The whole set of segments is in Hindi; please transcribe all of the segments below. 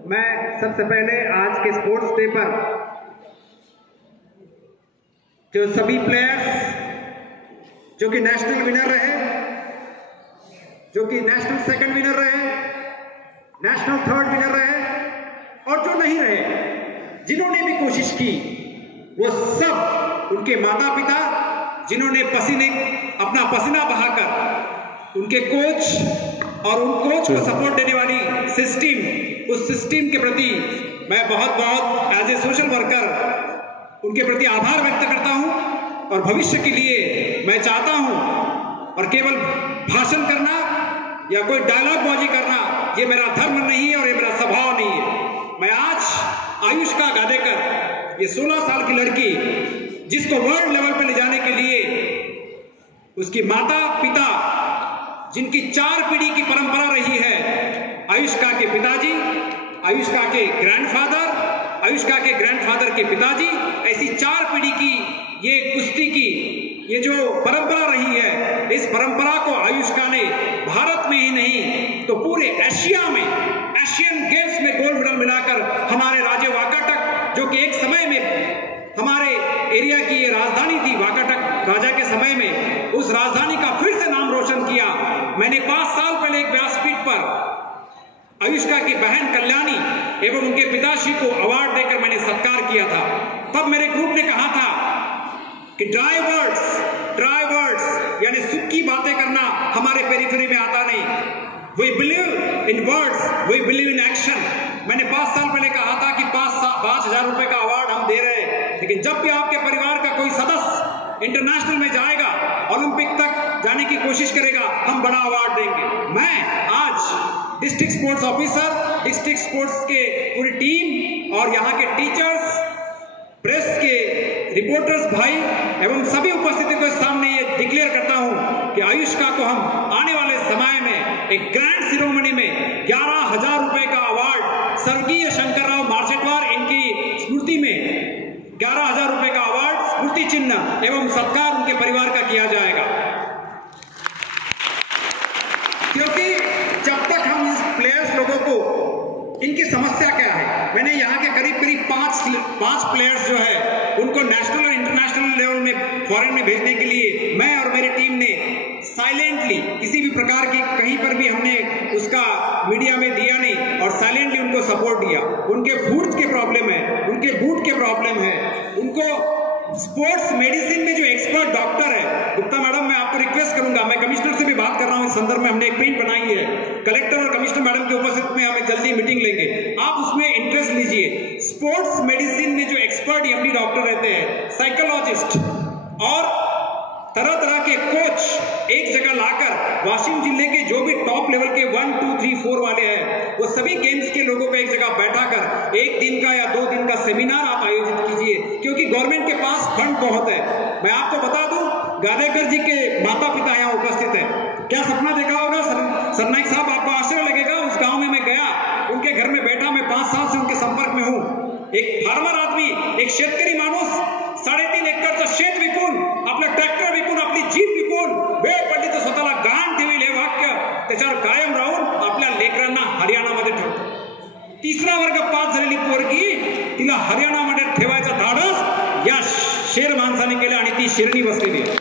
मैं सबसे पहले आज के स्पोर्ट्स डे पर जो सभी प्लेयर्स जो कि नेशनल विनर रहे, जो कि नेशनल सेकंड विनर रहे, नेशनल थर्ड विनर रहे और जो नहीं रहे, जिन्होंने भी कोशिश की, वो सब उनके माता पिता जिन्होंने अपना पसीना बहाकर उनके कोच और उन कोच को सपोर्ट देने वाली सिस्टम, उस सिस्टम के प्रति मैं बहुत एज ए सोशल वर्कर उनके प्रति आभार व्यक्त करता हूं। और भविष्य के लिए मैं चाहता हूं, और केवल भाषण करना या कोई डायलॉग बाजी करना ये मेरा धर्म नहीं है और ये मेरा स्वभाव नहीं है। मैं आज आयुष्का गादेकर, ये 16 साल की लड़की जिसको वर्ल्ड लेवल पे ले जाने के लिए उसकी माता पिता, जिनकी 4 पीढ़ी की परंपरा रही है, आयुष्का के पिताजी, आयुष्का के ग्रैंडफादर, आयुष्का के ग्रैंडफादर के पिताजी, ऐसी 4 पीढ़ी की ये कुश्ती की ये जो परंपरा रही है, इस परंपरा को आयुष्का ने भारत में ही नहीं तो पूरे एशिया में, एशियन गेम्स में गोल्ड मेडल मिलाकर हमारे राज्य वाकाटक, जो कि एक समय में हमारे एरिया की ये राजधानी थी, वाकाटक राजा के समय में, उस राजधानी का फिर से नाम रोशन किया। मैंने 5 साल पहले एक व्यासपीठ पर आयुष्का की बहन कल्याणी एवं उनके पिताश्री को अवार्ड देकर मैंने सत्कार किया था। तब मेरे ग्रुप ने कहा था कि ड्राई वर्ड्स यानी सुख की बातें करना हमारे पेरिफेरी में आता नहीं। We believe in words, we believe in action. मैंने 5 साल पहले कहा था कि 5,000 रुपए का अवार्ड हम दे रहे हैं, लेकिन जब भी आपके परिवार का कोई सदस्य इंटरनेशनल में जाएगा, ओलंपिक तक जाने की कोशिश करेगा, हम बड़ा अवार्ड देंगे। मैं आज district sports officer, district sports के पूरी टीम और यहाँ के टीचर्स, प्रेस के रिपोर्टर्स भाई एवं सभी उपस्थिति के सामने ये डिक्लेयर करता हूं कि आयुष्का को हम आने वाले समय में एक ग्रैंड सेरेमनी में 11,000 रुपए का अवार्ड स्वर्गीय शंकरराव मार्सेटवार इनकी स्मृति में 11,000 रुपए का अवार्ड, स्मृति चिन्ह एवं सत्कार उनके परिवार का किया जाएगा। क्योंकि जब तक हम इस प्लेयर्स लोगों को, इनकी समस्या क्या है, मैंने यहाँ के करीब 5 प्लेयर्स जो है उनको नेशनल और इंटरनेशनल लेवल में फॉरेन में भेजने के लिए मैं और मेरी टीम ने साइलेंटली, किसी भी प्रकार की कहीं पर भी हमने उसका मीडिया में दिया नहीं और साइलेंटली उनको सपोर्ट दिया। उनके फूड के प्रॉब्लम है, उनके बूट के प्रॉब्लम है, उनको स्पोर्ट्स मेडिसिन में जो एक्सपर्ट डॉक्टर है, गुप्ता मैडम मैं आपको रिक्वेस्ट करूंगा, मैं कमिश्नर से भी बात कर रहा हूं इस संदर्भ में, हमने एक प्रिंट बनाई है, कलेक्टर और कमिश्नर मैडम की उपस्थिति में हमें जल्दी मीटिंग लेंगे, आप उसमें इंटरेस्ट लीजिए। स्पोर्ट्स मेडिसिन में जो एक्सपर्ट एमडी डॉक्टर रहते हैं, साइकोलॉजिस्ट और तरह तरह के कोच एक जगह लाकर वाशिम जिले के जो भी टॉप लेवल के 1, 2, 3, 4 वाले हैं, वो सभी गेम्स के लोगों को एक जगह बैठाकर 1 दिन का या 2 दिन का सेमिनार आप आयोजित कीजिए, क्योंकि गवर्नमेंट के पास फंड बहुत है। मैं आपको बता दूं, गादेकर जी के माता पिता यहाँ उपस्थित है। क्या सपना देखा होगा सरनाइक साहब, आपको आश्चर्य लगेगा, उस गांव में मैं गया, उनके घर में बैठा, मैं 5 साल से उनके संपर्क में हूं। एक फार्मर आदमी, एक शेतकरी माणूस 3.5 एकरचं शेत विकून, आपलं ट्रॅक्टर विकून, आपली जीप विकून, वेळ पडली तर स्वतःला गहाण ठेवील, हे वाक्य त्याच्यावर कायम राहून आपल्या लेकरांना हरियाणामध्ये ठेवतो। 3रा वर्ग पास झालेली पोरगी, तिला हरियाणामध्ये ठेवायचं धाडस या शेर माणसाने केलं आणि ती शिरणी बसलेली आहे।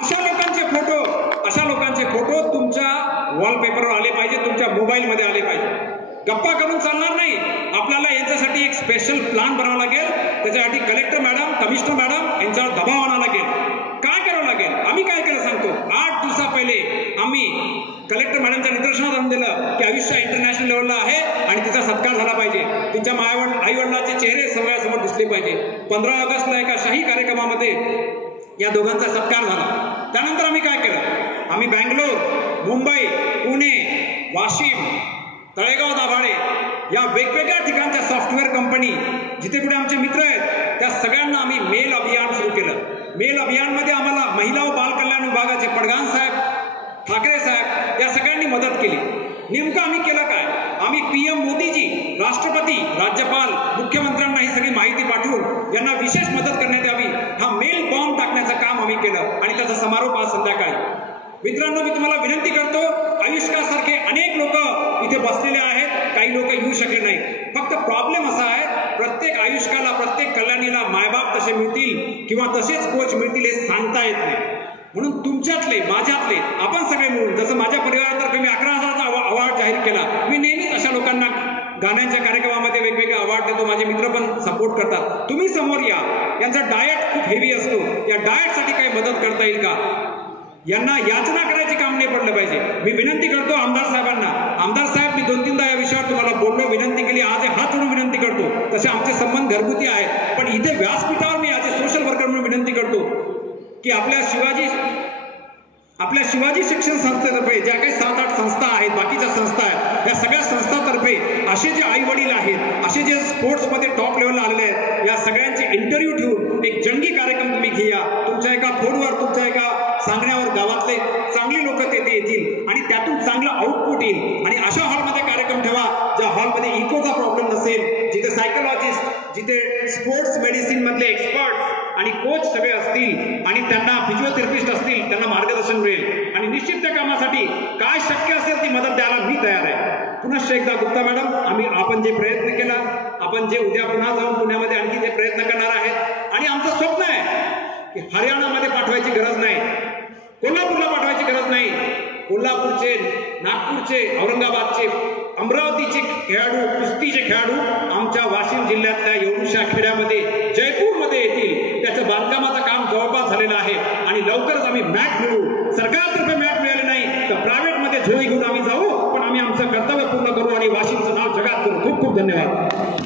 अशा लोकांचे फोटो तुमच्या वॉलपेपरवर आले पाहिजे, तुमच्या मोबाईलमध्ये आले पाहिजे। गप्पा करून चालणार नाही, आपल्याला यांच्यासाठी एक स्पेशल प्लान बनावा लागेल, त्याच्यासाठी कलेक्टर मॅडम, कमिशनर मॅडम यांच्यावर दबाव आणावा लागेल। काय करावं लागेल, आम्ही काय केलं सांगतो, 8 दिवसा पहिले आम्ही कलेक्टर मॅडमच्या निदर्शनात आणून दिलं की आयुष्या इंटरनॅशनल लेवलला आहे आणि तिचा सत्कार झाला पाहिजे, तिच्या आईवडिलांचे चेहरे सगळ्यासमोर दिसले पाहिजे। 15 ऑगस्टला एका शाही कार्यक्रमामध्ये या दोघांचा सत्कार झाला। त्यानंतर आम्ही काय केलं, आम्ही बँगलोर, मुंबई, पुणे, वाशिम, तळेगाव, दाभाडे या वेगवेगळ्या ठिकाणच्या सॉफ्टवेअर कंपनी जिथे कुठे आमचे मित्र आहेत त्या सगळ्यांना आम्ही मेल अभियान सुरू केलं। मेल अभियानमध्ये आम्हाला महिला व बाल कल्याण विभागाचे पडगाण साहेब, ठाकरे साहेब या सगळ्यांनी मदत केली। नेमकं आम्ही केलं काय, आम्ही PM मोदीजी, राष्ट्रपती, राज्यपाल, मुख्यमंत्र्यांना ही सगळी माहिती पाठवून यांना विशेष मदत करण्यात यावी, हा मेल बॉम्ब टाकण्याचं काम आम्ही केलं आणि त्याचा समारोप आज संध्याकाळी मित्रांनो, मी तुम्हाला विनंती करतो, आयुष्कासारखे अनेक लोक इथे बसलेले आहेत, काही लोक येऊ शकले नाही. फक्त प्रॉब्लेम असा आहे, प्रत्येक आयुष्काला, प्रत्येक कल्याणीला मायबाप तसे मिळतील किंवा तसेच कोच मिळतील हे सांगता येत नाही. म्हणून तुमच्यातले, माझ्यातले, आपण सगळे मिळून, जसं माझ्या परिवारातर्फे मी 11,000चा अवॉर्ड जाहीर केला, मी नेहमीच अशा लोकांना गाण्यांच्या कार्यक्रमामध्ये वेगवेगळे अवॉर्ड देतो. माझे मित्र पण सपोर्ट करतात. तुम्ही समोर या. यांचा डाएट खूप हेवी असतो. या डाएटसाठी काही मदत करता येईल का? यांना याचना करायचे काम नाही पडलं पाहिजे. मी विनंती करतो आमदार साहेबांना, आमदार साहेब, मी 2-3दा या विषयावर तुम्हाला बोललो, विनंती केली, आज हात जोडून विनंती करतो. तसे आमचे संबंध घरगुती आहेत, पण इथे व्यासपीठावर मी आज सोशल वर्कर म्हणून विनंती करतो की आपल्या शिवाजी शिक्षण संस्थेतर्फे ज्या काही 7-8 संस्था आहेत, बाकीच्या संस्था आहेत, या सगळ्या संस्थांतर्फे असे जे आई वडील आहेत, असे जे स्पोर्ट्समध्ये टॉप लेवलला आलेले आहेत, या सगळ्यांचे इंटरव्ह्यू ठेवून एक जंगी कार्यक्रम तुम्ही घ्या. तुमच्या एका फोनवर, तुमच्या एका सांगण्यावर गावातले चांगली लोक तेथे येतील आणि त्यातून चांगलं आउटपुट येईल. आणि अशा हॉलमध्ये कार्यक्रम ठेवा ज्या हॉलमध्ये इकोचा प्रॉब्लेम नसेल, जिथे सायकोलॉजिस्ट, जिथे स्पोर्ट्स मेडिसिन मधले एक्सपर्ट्स आणि कोच सगळे असतील आणि त्यांना फिजिओथेरपिस्ट असतील, त्यांना मार्गदर्शन मिळेल. आणि निश्चित त्या कामासाठी काय शक्य असेल ती मदत द्यायला मी तयार आहे. पुनश्च एकदा गुप्ता मॅडम, आपण जे प्रयत्न केला, आपण जे उद्या पुन्हा जाऊन पुण्यामध्ये आणखी ते प्रयत्न करणार आहेत. आणि आमचं स्वप्न आहे की हरियाणामध्ये पाठवायची गरज नाही, कोल्हापूरला पाठवायची गरज नाही. कोल्हापूरचे, नागपूरचे, औरंगाबादचे, अमरावतीचे खेळाडू, कुस्तीचे खेळाडू आमच्या वाशिम जिल्ह्यातल्या एवढ्याशा खेड्यामध्ये, जयपूरमध्ये येतील. त्याचं बांधकामाचं काम जवळपास झालेलं आहे आणि लवकरच आम्ही मॅट मिळवू. सरकारतर्फे मॅट मिळाले नाही तर प्रायव्हेटमध्ये झोळी घेऊन आम्ही जाऊ, पण आम्ही आमचं कर्तव्य पूर्ण करू आणि वाशिमचं नाव जगात करू. खूप खूप धन्यवाद.